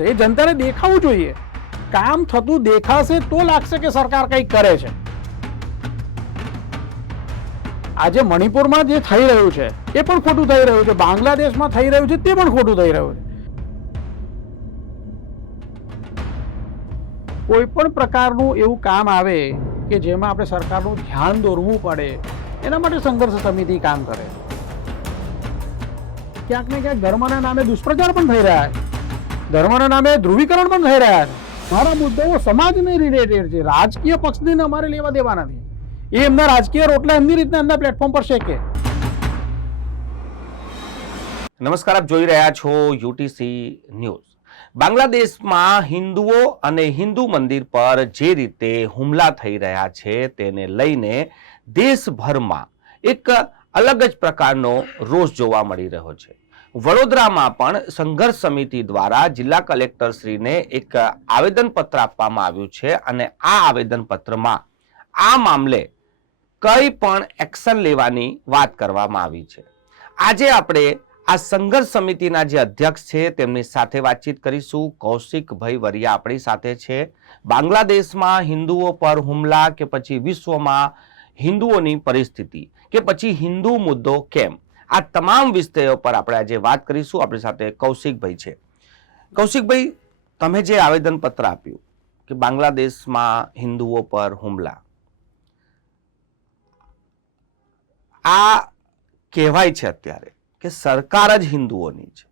એ જનતાને દેખાવું જોઈએ. કામ થતું દેખાશે તો લાગશે કે સરકાર કંઈક કરે છે. આજે મણિપુરમાં જે થઈ રહ્યું છે, એ પણ ખોટું થઈ રહ્યું છે. બાંગ્લાદેશમાં થઈ રહ્યું છે, તે પણ ખોટું થઈ રહ્યું છે. કોઈ પણ પ્રકારનું એવું કામ આવે કે જેમાં આપણે સરકારનું ધ્યાન દોરવું પડે, એના માટે સંઘર્ષ સમિતિ કામ કરે. ક્યાંક ને ક્યાંક ધર્મના નામે દુષ્પ્રચાર પણ થઈ રહ્યા છે. ધર્મના નામે ધ્રુવીકરણ પણ થઈ રહ્યા છે. મારા મુદ્દાઓ સમાજને રિલેટેડ છે. રાજકીય પક્ષને અમારે લેવા દેવા નથી એ એમના રાજકીય રોટલા એમની રીતના એમના પ્લેટફોર્મ પર શેકે. નમસ્કાર, આપ જોઈ રહ્યા છો યુટીસી ન્યૂઝ. બાંગ્લાદેશમાં હિન્દુઓ અને હિન્દુ મંદિર પર જે રીતે હુમલા થઈ રહ્યા છે તેને લઈને દેશભરમાં એક અલગ જ પ્રકારનો રોષ જોવા મળી રહ્યો છે. વડોદરામાં પણ સંઘર્ષ સમિતિ દ્વારા જિલ્લા કલેક્ટરશ્રીને એક આવેદનપત્ર આપવામાં આવ્યું છે અને આ આવેદનપત્રમાં આ મામલે કઈ પણ એક્શન લેવાની વાત કરવામાં આવી છે. આજે આપણે આ સંઘર્ષ સમિતિના જે અધ્યક્ષ છે તેમની સાથે વાતચીત કરીશું. કૌશિકભાઈ વરિયા આપણી સાથે છે. બાંગ્લાદેશમાં હિન્દુઓ પર હુમલા કે પછી વિશ્વમાં હિન્દુઓની પરિસ્થિતિ કે પછી હિન્દુ મુદ્દો કેમ? આ તમામ વિષયો પર આપણે આજે વાત કરીશું. આપણી સાથે કૌશિકભાઈ છે. કૌશિકભાઈ, તમે જે આવેદનપત્ર આપ્યું કે બાંગ્લાદેશમાં હિન્દુઓ પર હુમલા, આ કહેવાય છે અત્યારે કે સરકાર જ હિન્દુઓની છે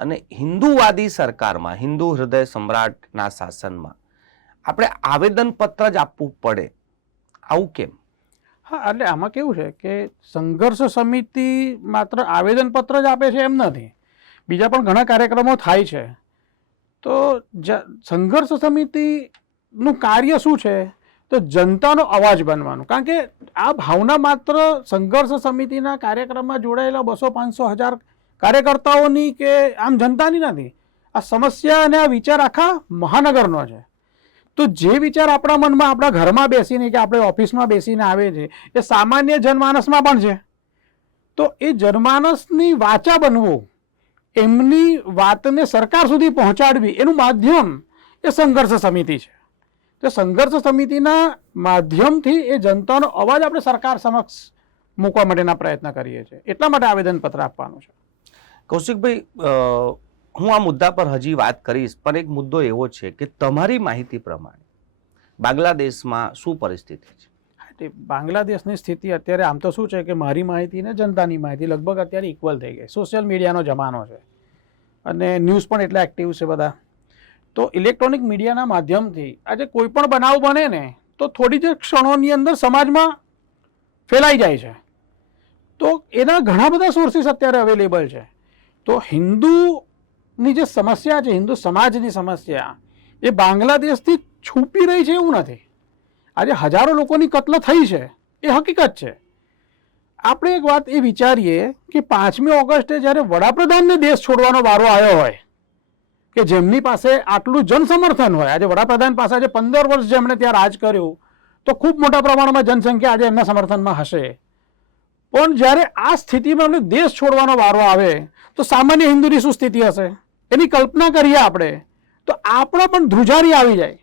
અને હિન્દુવાદી સરકારમાં, હિન્દુ હૃદય સમ્રાટના શાસનમાં આપણે આવેદનપત્ર જ આપવું પડે. આવું કેમ? હા, એટલે આમાં કેવું છે કે સંઘર્ષ સમિતિ માત્ર આવેદનપત્ર જ આપે છે એમ નથી. બીજા પણ ઘણા કાર્યક્રમો થાય છે. તો સંઘર્ષ સમિતિનું કાર્ય શું છે? તો જનતાનો અવાજ બનવાનું. કારણ કે આ ભાવના માત્ર સંઘર્ષ સમિતિના કાર્યક્રમમાં જોડાયેલા બસો પાંચસો હજાર કાર્યકર્તાઓની કે આમ જનતાની નથી. આ સમસ્યા અને આ વિચાર આખા મહાનગરનો છે. તો જે વિચાર આપણા મનમાં, આપણા ઘરમાં બેસીને કે આપણે ઓફિસમાં બેસીને આવે છે, એ સામાન્ય જનમાનસમાં પણ છે. તો એ જનમાનસની વાચા બનવું, એમની વાતને સરકાર સુધી પહોંચાડવી, એનું માધ્યમ એ સંઘર્ષ સમિતિ છે. તો સંઘર્ષ સમિતિના માધ્યમથી એ જનતાનો અવાજ આપણે સરકાર સમક્ષ મૂકવા માટેના પ્રયત્ન કરીએ છીએ. એટલા માટે આવેદનપત્ર આપવાનું છે. કૌશિકભાઈ હું આ મુદ્દા પર હજી વાત કરીશ, પણ એક મુદ્દો એવો છે કે તમારી માહિતી પ્રમાણે બાંગ્લાદેશમાં શું પરિસ્થિતિ છે? બાંગ્લાદેશની સ્થિતિ અત્યારે આમ તો શું છે કે મારી માહિતી ને જનતાની માહિતી લગભગ અત્યારે ઇક્વલ થઈ ગઈ. સોશિયલ મીડિયાનો જમાનો છે. અને ન્યૂઝ પણ એટલા એક્ટિવ છે બધા. તો ઇલેક્ટ્રોનિક મીડિયાના માધ્યમથી આજે કોઈ પણ બનાવ બને ને, તો થોડી જ ક્ષણોની અંદર સમાજમાં ફેલાઈ જાય છે. તો એના ઘણા બધા સોર્સિસ અત્યારે અવેલેબલ છે. તો હિન્દુની જે સમસ્યા છે, હિન્દુ સમાજની સમસ્યા, એ બાંગ્લાદેશથી છૂપી રહી છે એવું નથી. આજે હજારો લોકોની કત્લ થઈ છે, એ હકીકત છે. આપણે એક વાત એ વિચારીએ કે પાંચમી ઓગસ્ટે જ્યારે વડાપ્રધાનને દેશ છોડવાનો વારો આવ્યો હોય, કે જેમની પાસે આટલું જનસમર્થન હોય, આજે વડાપ્રધાન પાસે આજે પંદર વર્ષ જેમણે ત્યાં રાજ કર્યું, તો ખૂબ મોટા પ્રમાણમાં જનસંખ્યા આજે એમના સમર્થનમાં હશે. પણ જ્યારે આ સ્થિતિમાં એમને દેશ છોડવાનો વારો આવે તો સામાન્ય હિન્દુની શું સ્થિતિ હશે? એની કલ્પના કરીએ આપણે. તો આપણો પણ ધ્રુજારી આવી જાય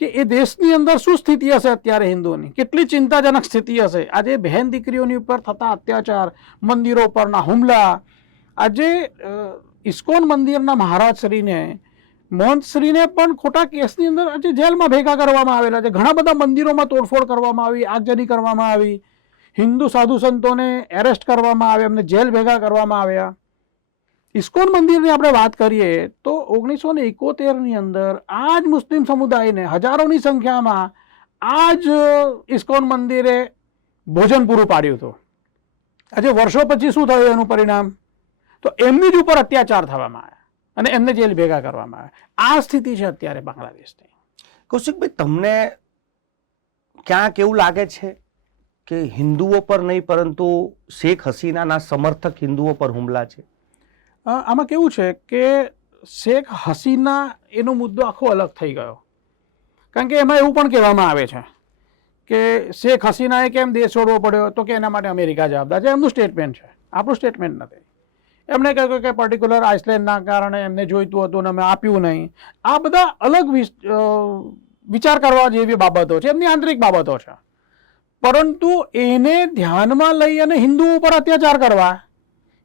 કે એ દેશની અંદર શું સ્થિતિ હશે અત્યારે હિન્દુઓની? કેટલી ચિંતાજનક સ્થિતિ હશે? આજે બહેન દીકરીઓની ઉપર થતા અત્યાચાર, મંદિરો પરના હુમલા, આજે ઇસ્કોન મંદિરના મહારાજશ્રીને, મોહનશ્રીને પણ ખોટા કેસની અંદર આજે જેલમાં ભેગા કરવામાં આવેલા છે. ઘણા બધા મંદિરોમાં તોડફોડ કરવામાં આવી, આગજની કરવામાં આવી. હિન્દુ સાધુ સંતોને એરેસ્ટ કરવામાં આવ્યા, એમને જેલ ભેગા કરવામાં આવ્યા. ઇસ્કોન મંદિરની આપણે વાત કરીએ, તો ઓગણીસો ને એકોતેરની અંદર આ જ મુસ્લિમ સમુદાયને હજારોની સંખ્યામાં આ જ ઇસ્કોન મંદિરે ભોજન પૂરું પાડ્યું હતું. આજે વર્ષો પછી શું થયું એનું પરિણામ? તો એમની જ ઉપર અત્યાચાર થવામાં આવ્યા અને એમને જેલ ભેગા કરવામાં આવ્યા. આ સ્થિતિ છે અત્યારે બાંગ્લાદેશની. કૌશિકભાઈ, તમને ક્યાંક એવું લાગે છે કે હિન્દુઓ પર નહીં, પરંતુ શેખ હસીનાના સમર્થક હિન્દુઓ પર હુમલા છે. આમાં કેવું છે કે શેખ હસીના એનો મુદ્દો આખો અલગ થઈ ગયો. કારણ કે એમાં એવું પણ કહેવામાં આવે છે કે શેખ હસીનાએ કેમ દેશ છોડવો પડ્યો? તો કે એના માટે અમેરિકા જવાબદાર છે. એમનું સ્ટેટમેન્ટ છે. આપણું સ્ટેટમેન્ટ નથી. એમણે કહ્યું કે પર્ટિક્યુલર આઇસલેન્ડના કારણે એમને જોઈતું હતું અને અમે આપ્યું નહીં. આ બધા અલગ વિચાર કરવા જેવી બાબતો છે. એમની આંતરિક બાબતો છે. પરંતુ એને ધ્યાનમાં લઈ અને હિન્દુઓ ઉપર અત્યાચાર કરવા.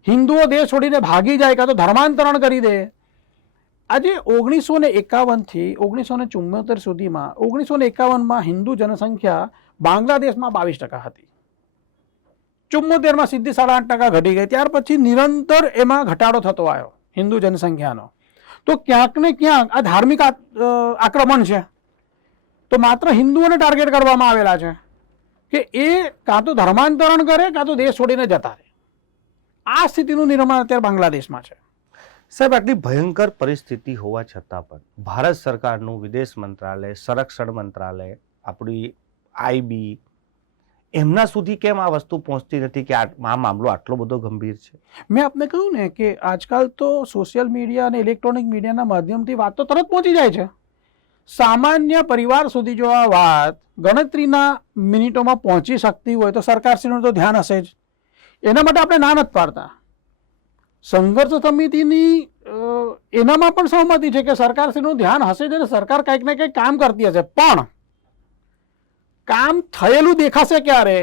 હિન્દુઓ દેશ છોડીને ભાગી જાય કાં તો ધર્માંતરણ કરી દે. આજે ઓગણીસો ને એકાવનથી ઓગણીસો ને ચુમ્મોતેર સુધીમાં, ઓગણીસો ને એકાવનમાં હિન્દુ જનસંખ્યા બાંગ્લાદેશમાં બાવીસ ટકા હતી. ચુમ્મોતેરમાં સીધી સાડા આઠ ટકા ઘટી ગઈ. ત્યાર પછી નિરંતર એમાં ઘટાડો થતો આવ્યો હિન્દુ જનસંખ્યાનો. તો ક્યાંક ને ક્યાંક આ ધાર્મિક આક્રમણ છે. તો માત્ર હિન્દુઓને ટાર્ગેટ કરવામાં આવેલા છે. કે એ કાં તો ધર્માંતરણ કરે કાં તો દેશ છોડીને જતા રહે. આ સ્થિતિનું નિર્માણ અત્યારે બાંગ્લાદેશમાં છે. સાહેબ આટલી ભયંકર પરિસ્થિતિ હોવા છતાં પણ ભારત સરકારનું વિદેશ મંત્રાલય સંરક્ષણ મંત્રાલય આપણી આઈબી એમના સુધી કેમ આ વસ્તુ પહોંચતી નથી કે આ આ મામલો આટલો બધો ગંભીર છે? મેં આપને કહ્યું ને કે આજકાલ તો સોશિયલ મીડિયા અને ઇલેક્ટ્રોનિક મીડિયાના માધ્યમથી વાત તો તરત પહોંચી જાય છે. સામાન્ય પરિવાર સુધી જો આ વાત ગણતરીના મિનિટોમાં પહોંચી શકતી હોય તો સરકારશ્રીનું તો ધ્યાન હશે જ. એના માટે આપણે ના નથી પાડતા. સંઘર્ષ સમિતિની એનામાં પણ સહમતિ છે કે સરકારશ્રીનું ધ્યાન હશે જ અને સરકાર કંઈક ને કંઈક કામ કરતી હશે. પણ કામ થયેલું દેખાશે ક્યારે?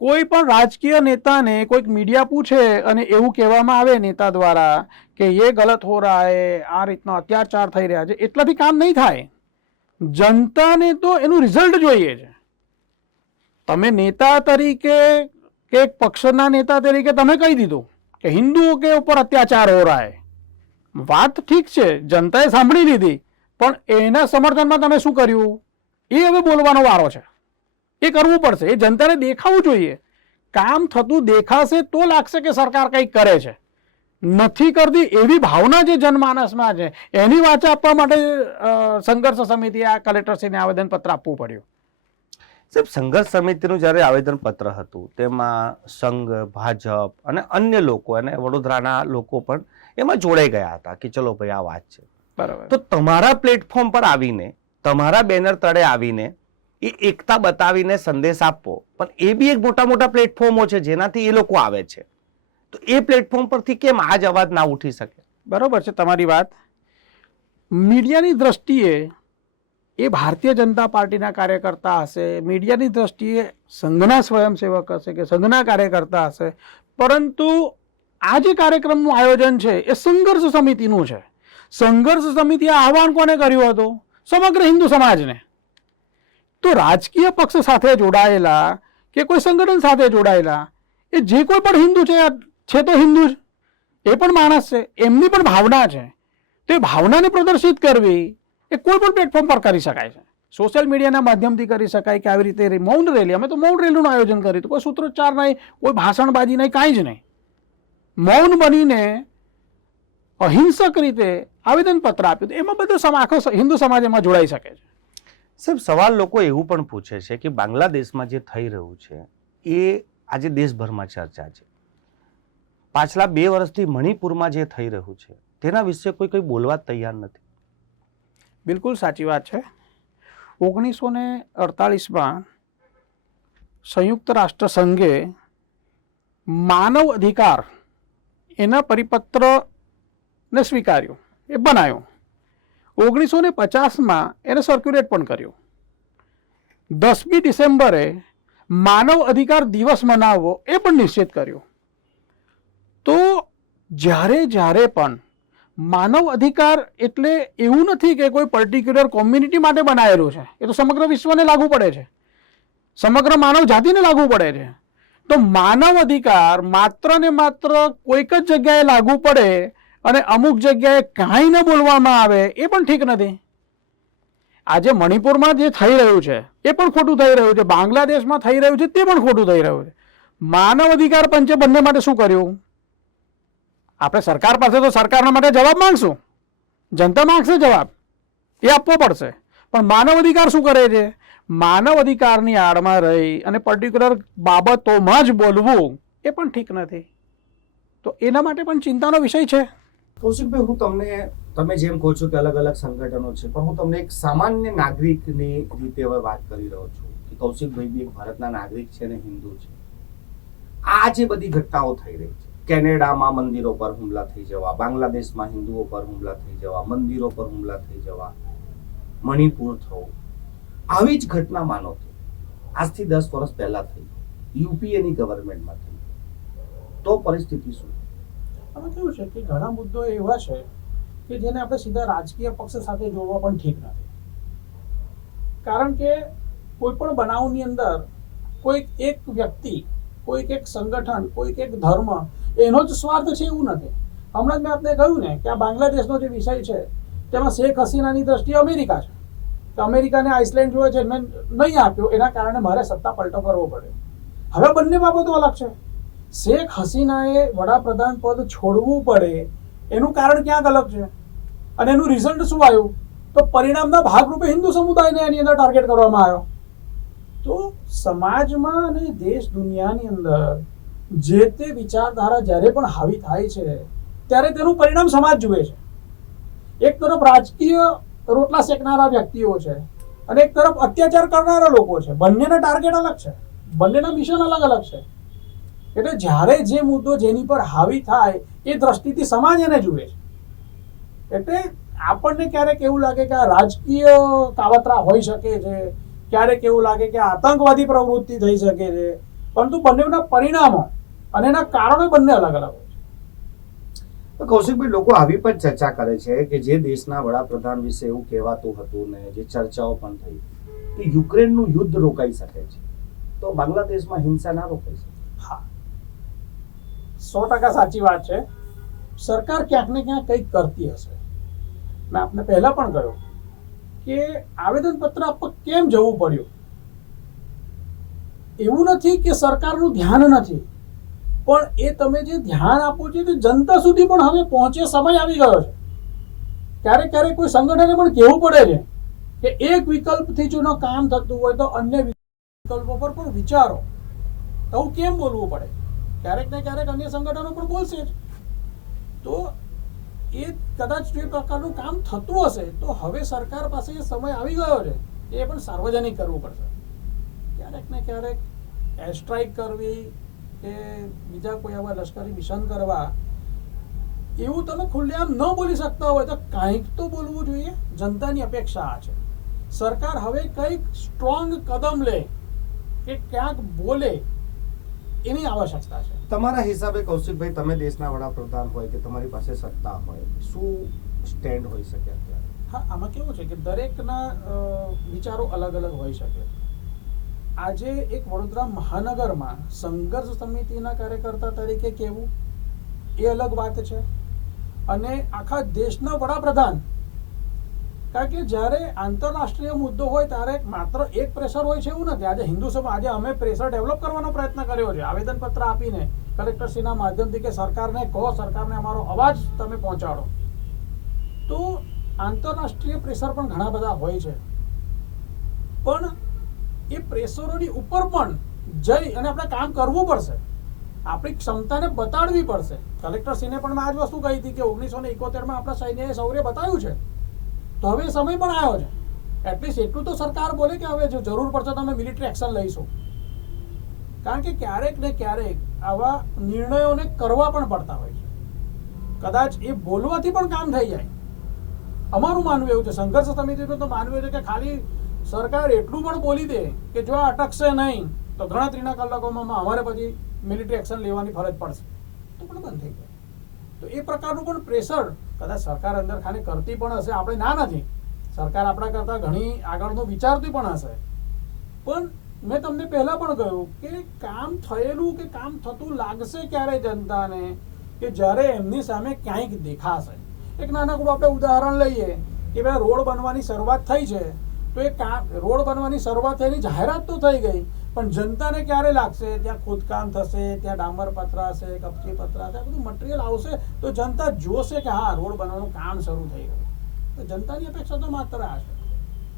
કોઈ પણ રાજકીય નેતાને કોઈક મીડિયા પૂછે અને એવું કહેવામાં આવે નેતા દ્વારા કે એ ગલત હો રહા હે, આ રીતના અત્યાચાર થઈ રહ્યા છે, એટલાથી કામ નહીં થાય. જનતાને તો એનું રિઝલ્ટ જોઈએ છે. તમે નેતા તરીકે કે એક પક્ષના નેતા તરીકે તમે કહી દીધું કે હિન્દુઓ કે ઉપર અત્યાચાર હો રહા હે. વાત ઠીક છે, જનતાએ સાંભળી લીધી, પણ એના સમર્થનમાં તમે શું કર્યું? એ હવે બોલવાનો વારો છે. એ કરવું પડશે. એ જનતાને દેખાવું જોઈએ. કામ થતું દેખાશે તો લાગશે કે સરકાર કંઈક કરે છે. નથી કરતી એવી ભાવના જે જનમાનસમાં છે એની વાચા આપવા માટે સંઘર્ષ સમિતિ આ કલેક્ટરશ્રીને આવેદનપત્ર આપવું પડ્યું. સાહેબ સંઘર્ષ સમિતિનું જ્યારે આવેદનપત્ર હતું તેમાં સંઘ ભાજપ અને અન્ય લોકો અને વડોદરાના લોકો પણ એમાં જોડાઈ ગયા હતા કે ચલો ભાઈ આ વાત છે. બરાબર. તો તમારા પ્લેટફોર્મ પર આવીને તમારા બેનર તળે આવીને એ એકતા બતાવીને સંદેશ આપવો. પણ એ બી એક મોટા મોટા પ્લેટફોર્મો છે, જેનાથી એ લોકો આવે છે. તો એ પ્લેટફોર્મ પરથી કેમ આ જ અવાજ ના ઉઠી શકે? બરાબર છે તમારી વાત. મીડિયાની દ્રષ્ટિએ એ ભારતીય જનતા પાર્ટીના કાર્યકર્તા હશે, મીડિયાની દ્રષ્ટિએ સંઘના સ્વયંસેવક હશે કે સંઘના કાર્યકર્તા હશે, પરંતુ આ જે કાર્યક્રમનું આયોજન છે, એ સંઘર્ષ સમિતિનું છે. સંઘર્ષ સમિતિએ આહવાન કોને કર્યું હતું? સમગ્ર હિન્દુ સમાજને. તો રાજકીય પક્ષ સાથે જોડાયેલા કે કોઈ સંગઠન સાથે જોડાયેલા? એ જે કોઈ પણ હિન્દુ છે છે તો હિન્દુ જ. એ પણ માણસ છે, એમની પણ ભાવના છે. તો એ ભાવનાને પ્રદર્શિત કરવી એ કોઈ પણ પ્લેટફોર્મ પર કરી શકાય છે. સોશિયલ મીડિયાના માધ્યમથી કરી શકાય કે આવી રીતે મૌન રેલી અમે તો મૌન રેલીનું આયોજન કર્યું હતું. કોઈ સૂત્રોચ્ચાર નહીં, કોઈ ભાષણબાજી નહીં, કાંઈ જ નહીં. મૌન બનીને અહિંસક રીતે આવેદનપત્ર આપ્યું એમાં બધો આખો હિન્દુ સમાજ એમાં જોડાઈ શકે છે. સાહેબ, સવાલ લોકો એવું પણ પૂછે છે કે બાંગ્લાદેશમાં જે થઈ રહ્યું છે, એ આજે દેશભરમાં ચર્ચા છે. પાછલા બે વર્ષથી મણિપુરમાં જે થઈ રહ્યું છે, તેના વિશે કોઈ કોઈ બોલવા તૈયાર નથી. બિલકુલ સાચી વાત છે. ઓગણીસો ને અડતાલીસમાં સંયુક્ત રાષ્ટ્ર સંઘે માનવ અધિકાર એના પરિપત્રને સ્વીકાર્યો, એ બનાવ્યો ઓગણીસો ને પચાસમાં એને સર્ક્યુલેટ પણ કર્યો. દસમી ડિસેમ્બરે માનવ અધિકાર દિવસ મનાવવો એ પણ નિશ્ચિત કર્યો. તો જ્યારે જ્યારે પણ માનવ અધિકાર એટલે એવું નથી કે કોઈ પર્ટિક્યુલર કોમ્યુનિટી માટે બનાવેલું છે. એ તો સમગ્ર વિશ્વને લાગુ પડે છે. સમગ્ર માનવ જાતિને લાગુ પડે છે. તો માનવ અધિકાર માત્ર ને માત્ર કોઈક જ જગ્યાએ લાગુ પડે અને અમુક જગ્યાએ કાંઈ ન બોલવામાં આવે, એ પણ ઠીક નથી. આજે મણિપુરમાં જે થઈ રહ્યું છે, એ પણ ખોટું થઈ રહ્યું છે. બાંગ્લાદેશમાં થઈ રહ્યું છે, તે પણ ખોટું થઈ રહ્યું છે. માનવ અધિકાર પંચે બંને માટે શું કર્યું? આપણે સરકાર પાસે તો સરકારના માટે જવાબ માંગશું. જનતા માંગશે જવાબ. એ આપવો પડશે. પણ માનવ અધિકાર શું કરે છે? માનવ અધિકારની આડમાં રહી અને પર્ટિક્યુલર બાબતોમાં જ બોલવું, એ પણ ઠીક નથી. તો એના માટે પણ ચિંતાનો વિષય છે. કૌશિકભાઈ હું તમને, તમે જેમ કહો છો કે અલગ અલગ સંગઠનો છે, પણ હું તમને એક સામાન્ય નાગરિકની રીતે હવે વાત કરી રહ્યો છું કે કૌશિકભાઈ બી ભારતના નાગરિક છે ને હિન્દુ છે. આ જે બધી ઘટનાઓ થઈ રહી છે, કેનેડામાં મંદિરો પર હુમલા થઈ જવા, બાંગ્લાદેશમાં હિન્દુઓ પર હુમલા થઈ જવા, મંદિરો પર હુમલા થઈ જવા, મણિપુર થવું, આવી જ ઘટના માનો કે આજથી દસ વર્ષ પહેલા થઈ યુપીએની ગવર્મેન્ટમાં થઈ તો પરિસ્થિતિ શું? આમાં કેવું છે કે ઘણા મુદ્દો એવા છે કે જેને આપણે સીધા રાજકીય પક્ષ સાથે જોડવા પણ ઠીક નથી. કારણ કે કોઈ પણ બનાવની અંદર કોઈક એક વ્યક્તિ, કોઈક એક સંગઠન, કોઈક એક ધર્મ એનો જ સ્વાર્થ છે એવું નથી. હમણાં જ મેં આપને કહ્યું ને કે આ બાંગ્લાદેશનો જે વિષય છે, તેમાં શેખ હસીનાની દ્રષ્ટિએ અમેરિકા છે. તો અમેરિકાને આઇસલેન્ડ જોવે છે, મેં નહીં આપ્યો, એના કારણે મારે સત્તા પલટો કરવો પડ્યો હવે બંને બાબતો અલગ છે. શેખ હસીનાએ વડાપ્રધાન પદ છોડવું પડે, એનું કારણ ક્યાંક અલગ છે? અને એનું રિઝલ્ટ શું આવ્યું? તો પરિણામના ભાગરૂપે હિન્દુ સમુદાયને એની અંદર ટાર્ગેટ કરવામાં આવ્યો. તો સમાજમાં અને દેશ દુનિયાની અંદર જે તે વિચારધારા જ્યારે પણ હાવી થાય છે, ત્યારે તેનું પરિણામ સમાજ જુએ છે. એક તરફ રાજકીય રોટલા શેકનારા વ્યક્તિઓ છે અને એક તરફ અત્યાચાર કરનારા લોકો છે. બંનેના ટાર્ગેટ અલગ છે. બંનેના મિશન અલગ અલગ છે. એટલે જ્યારે જે મુદ્દો જેની પર હાવી થાય, એ દ્રષ્ટિથી સમાજ એને જુએ છે. એટલે આપણને ક્યારેક એવું લાગે કે આ રાજકીય કાવતરા હોઈ શકે છે, ક્યારેક એવું લાગે કે આતંકવાદી પ્રવૃત્તિ થઈ શકે છે, પરંતુ બંનેના પરિણામો અને એના કારણો બંને અલગ અલગ હોય છે. તો કૌશિકભાઈ, લોકો આવી પણ ચર્ચા કરે છે કે જે દેશના વડાપ્રધાન વિશે એવું કહેવાતું હતું ને, જે ચર્ચાઓ પણ થઈ કે યુક્રેનનું યુદ્ધ રોકાઈ શકે છે. તો બાંગ્લાદેશમાં હિંસા ના રોકાઈ શકે. સો ટકા સાચી વાત છે. સરકાર ક્યાંક ને ક્યાંક કંઈક કરતી હશે. મેં આપને પહેલા પણ કહ્યું કે આવેદનપત્ર આપવા કેમ જવું પડ્યું? એવું નથી કે સરકારનું ધ્યાન નથી, પણ એ તમે જે ધ્યાન આપો છો તે જનતા સુધી પણ હવે પહોંચે સમય આવી ગયો છે. ક્યારેક ક્યારેક કોઈ સંગઠને પણ કહેવું પડે છે કે એક વિકલ્પથી જો કામ થતું હોય તો અન્ય વિકલ્પો પર પણ વિચારો. તો કેમ બોલવું પડે? ક્યારેક ને ક્યારેક અન્ય સંગઠનો પણ બોલશે જ. તો એ કદાચ જે પ્રકારનું કામ થતું હશે, તો હવે સરકાર પાસે એ સમય આવી ગયો છે એ પણ સાર્વજનિક કરવું પડશે. ક્યારેક ને ક્યારેક એર સ્ટ્રાઇક કરવી કે બીજા કોઈ આવા લશ્કરી મિશન કરવા, એવું તમે ખુલ્લેઆમ ન બોલી શકતા હોય તો કાંઈક તો બોલવું જોઈએ. જનતાની અપેક્ષા આ છે. સરકાર હવે કંઈક સ્ટ્રોંગ કદમ લે કે ક્યાંક બોલે એની આવશ્યકતા છે. તમારા હિસાબે કૌશિકભાઈ, તમે દેશના વડાપ્રધાન હોય કે તમારી પાસે સત્તા હોય, શું સ્ટેન્ડ હોઈ શકે અત્યારે? હા, આમાં કેવું છે કે દરેકના વિચારો અલગ અલગ હોઈ શકે. આજે એક વડોદરા મહાનગરમાં સંઘર્ષ સમિતિના કાર્યકર્તા તરીકે કેવું? એ અલગ વાત છે. અને આખા દેશના વડાપ્રધાન કારણ કે જ્યારે આંતરરાષ્ટ્રીય મુદ્દો હોય ત્યારે માત્ર એક પ્રેશર હોય છે એવું નથી. આજે હિન્દુ સભા આજે અમે પ્રેશર ડેવલપ કરવાનો પ્રયત્ન કર્યો છે. આવેદનપત્ર આપીને કલેક્ટરશ્રીના માધ્યમથી કે સરકારને કહો, સરકારને અમારો અવાજ તમે પહોંચાડો. તો આંતરરાષ્ટ્રીય પ્રેશર પણ ઘણા બધા હોય છે. પણ એ પ્રેશરોની ઉપર પણ જઈ અને આપણે કામ કરવું પડશે. આપણી ક્ષમતાને બતાડવી પડશે. કલેક્ટરશ્રીને પણ મેં આ જ વસ્તુ કહી હતી કે ઓગણીસો ને એકોતેરમાં આપણા સૈન્યએ સૌર્ય બતાવ્યું છે. તો હવે સમય પણ આવ્યો છે. એટલીસ્ટ એટલું તો સરકાર બોલે કે હવે જો જરૂર પડશે તો અમે મિલિટરી એક્શન લઈશું. કારણ કે ક્યારેક ને ક્યારેક આવા નિર્ણયોને કરવા પણ પડતા હોય છે. કદાચ એ બોલવાથી પણ કામ થઈ જાય. અમારું માનવું એવું છે. સંઘર્ષ સમિતિનું તો માનવું છે કે ખાલી સરકાર એટલું પણ બોલી દે કે જો આ અટકશે નહીં, તો ગણતરીના કલાકોમાં અમારે પછી મિલિટરી એક્શન લેવાની ફરજ પડશે. તો પણ બંધ થઈ જાય. તો એ પ્રકારનું પણ પ્રેશર કદાચ સરકાર અંદર ખાલી કરતી પણ હશે, આપણે ના નથી. સરકાર આપણા કરતાં ઘણી આગળનું વિચારતી પણ હશે. પણ મેં તમને પહેલા પણ કહ્યું કે કામ થયેલું કે કામ થતું લાગશે ક્યારે જનતાને? કે જ્યારે એમની સામે ક્યાંક દેખાશે? એક નાનકડું આપણે ઉદાહરણ લઈએ કે ભાઈ રોડ બનવાની શરૂઆત થઈ છે. તો એ કામ રોડ બનવાની શરૂઆત થઈને જાહેરાત તો થઈ ગઈ પણ જનતાને ક્યારે લાગશે? ત્યાં ખોદકામ થશે, ત્યાં ડામર પથરાશે કપચી પથરાશે આ બધું મટીરિયલ આવશે તો જનતા જોશે કે હા રોડ બનવાનું કામ શરૂ થઈ ગયું. તો જનતાની અપેક્ષા તો માત્ર આ છે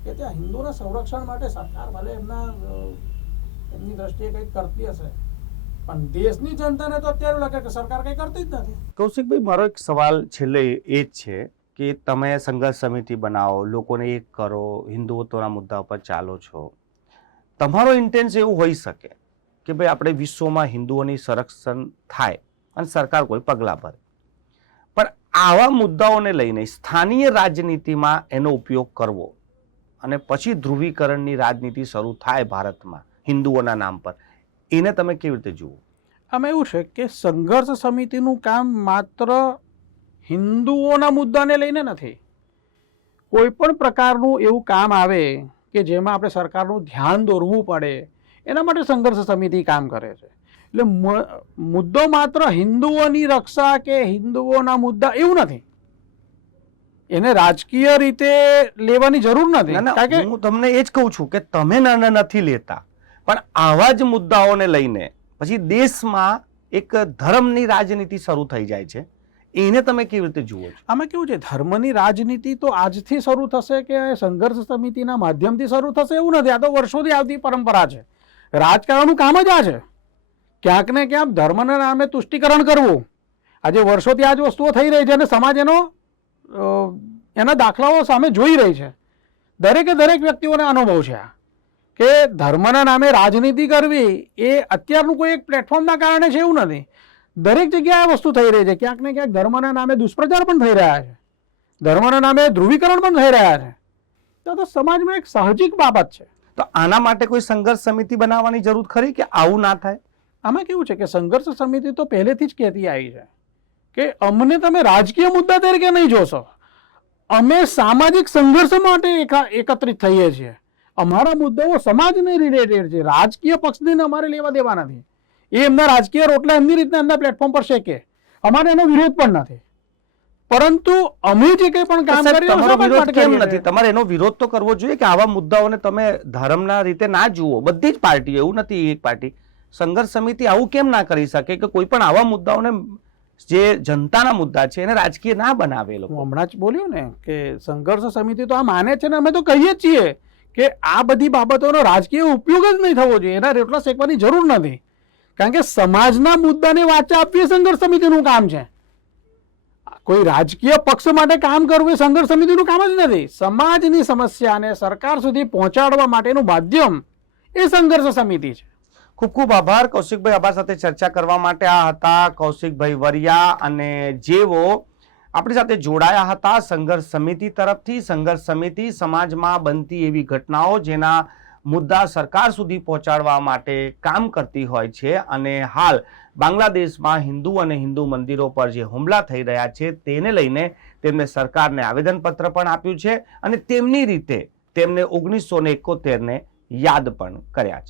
કે ત્યાં હિન્દુના સંરક્ષણ માટે સરકાર ભલે એમના એમની દ્રષ્ટિએ કંઈક કરતી હશે, પણ દેશની જનતાને તો અત્યારે લાગે કે સરકાર કંઈ કરતી જ નથી. કૌશિકભાઈ, મારો એક સવાલ છેલ્લે એ જ છે કે તમે સંઘર્ષ સમિતિ બનાવો, લોકોને એક કરો, હિન્દુત્વના મુદ્દા પર ચાલો છો. તમારો ઇન્ટેન્સ એવું હોઈ શકે કે ભાઈ આપણે વિશ્વમાં હિન્દુઓની સંરક્ષણ થાય અને સરકાર કોઈ પગલાં ભરે. પણ આવા મુદ્દાઓને લઈને સ્થાનીય રાજનીતિમાં એનો ઉપયોગ કરવો અને પછી ધ્રુવીકરણની રાજનીતિ શરૂ થાય ભારતમાં હિન્દુઓના નામ પર, એને તમે કેવી રીતે જુઓ? આમાં એવું છે કે સંઘર્ષ સમિતિનું કામ માત્ર હિન્દુઓના મુદ્દાને લઈને નથી. કોઈ પણ પ્રકારનું એવું કામ આવે કે જેમાં આપણે સરકારનું ધ્યાન દોરવું પડે એના માટે સંઘર્ષ સમિતિ કામ કરે છે. એટલે મુદ્દો માત્ર હિન્દુઓની રક્ષા કે હિન્દુઓના મુદ્દા એવું નથી. એને રાજકીય રીતે લેવાની જરૂર નથી. કારણ કે હું તમને એ જ કહું છું કે તમે નાના નથી લેતા પણ આવા જ મુદ્દાઓને લઈને પછી દેશમાં એક ધર્મની રાજનીતિ શરૂ થઈ જાય છે. એને તમે કેવી રીતે જુઓ આમાં કેવું છે, ધર્મની રાજનીતિ તો આજથી શરૂ થશે કે સંઘર્ષ સમિતિના માધ્યમથી શરૂ થશે એવું નથી. આ તો વર્ષોથી આવતી પરંપરા છે. રાજકારણનું કામ જ આ છે. ક્યાંક ને ક્યાંક ધર્મના નામે તુષ્ટિકરણ કરવું. આજે વર્ષોથી આ જ વસ્તુઓ થઈ રહી છે અને સમાજ એનો એના દાખલાઓ સામે જોઈ રહી છે. દરેકે દરેક વ્યક્તિઓને અનુભવ છે આ. કે ધર્મના નામે રાજનીતિ કરવી એ અત્યારનું કોઈ એક પ્લેટફોર્મના કારણે છે એવું નથી. દરેક જગ્યાએ આ વસ્તુ થઈ રહી છે. ક્યાંક ને ક્યાંક ધર્મના નામે દુષ્પ્રચાર પણ થઈ રહ્યા છે. ધર્મના નામે ધ્રુવીકરણ પણ થઈ રહ્યા છે. તો તો સમાજમાં એક સાહજિક બાબત છે. તો આના માટે કોઈ સંઘર્ષ સમિતિ બનાવવાની જરૂર ખરી કે આવું ના થાય? આમાં કેવું છે કે સંઘર્ષ સમિતિ તો પહેલેથી જ કહેતી આવી છે કે અમને તમે રાજકીય મુદ્દા તરીકે નહીં જોશો. અમે સામાજિક સંઘર્ષ માટે એકા- એકત્રિત થઈએ છીએ. અમારા મુદ્દાઓ સમાજને રિલેટેડ છે. રાજકીય પક્ષને અમારે લેવા દેવા નથી એ એમના રાજકીય રોટલા એમની રીતના એમના પ્લેટફોર્મ પર શેકે. અમારે એનો વિરોધ પણ નથી. પરંતુ અમે જે કંઈ પણ કામ સમાજ વિરોધ કેમ નથી? તમારે એનો વિરોધ તો કરવો જોઈએ કે આવા મુદ્દાઓને તમે ધર્મના રીતે ના જુઓ. બધી જ પાર્ટી એવું નથી એક પાર્ટી. સંઘર્ષ સમિતિ આવું કેમ ના કરી શકે કે કોઈ પણ આવા મુદ્દાઓને જે જનતાના મુદ્દા છે એને રાજકીય ના બનાવે લોકો? હમણાં જ બોલ્યું ને કે સંઘર્ષ સમિતિ તો આ માને છે ને અમે તો કહીએ છીએ કે આ બધી બાબતોનો રાજકીય ઉપયોગ જ નહીં થવો જોઈએ. એના રેટલા શેકવાની જરૂર નથી. કારણ કે સમાજના મુદ્દાને વાચા આપવી એ સંઘર્ષ સમિતિનું કામ છે. કોઈ રાજકીય પક્ષ માટે કામ કરવું એ સંઘર્ષ સમિતિનું કામ જ નથી. સમાજની સમસ્યાને સરકાર સુધી પહોંચાડવા માટેનું માધ્યમ એ સંઘર્ષ સમિતિ છે. ખૂબ ખૂબ આભાર. કૌશિકભાઈ આભાર સાથે ચર્ચા કરવા માટે આ હતા. કૌશિકભાઈ વરિયા અને જેઓ આપણી સાથે જોડાયા હતા સંઘર્ષ સમિતિ તરફથી. સંઘર્ષ સમિતિ સમાજમાં બનતી એવી ઘટનાઓ જેના મુદ્દા સરકાર સુધી પહોંચાડવા માટે કામ કરતી હોય છે અને હાલ બાંગ્લાદેશમાં હિન્દુ અને હિન્દુ મંદિરો પર જે હુમલા થઈ રહ્યા છે તેને લઈને તેમને સરકારને આવેદનપત્ર પણ આપ્યું છે અને તેમની રીતે તેમને ઓગણીસો એકોતેરને યાદ પણ કર્યા છે.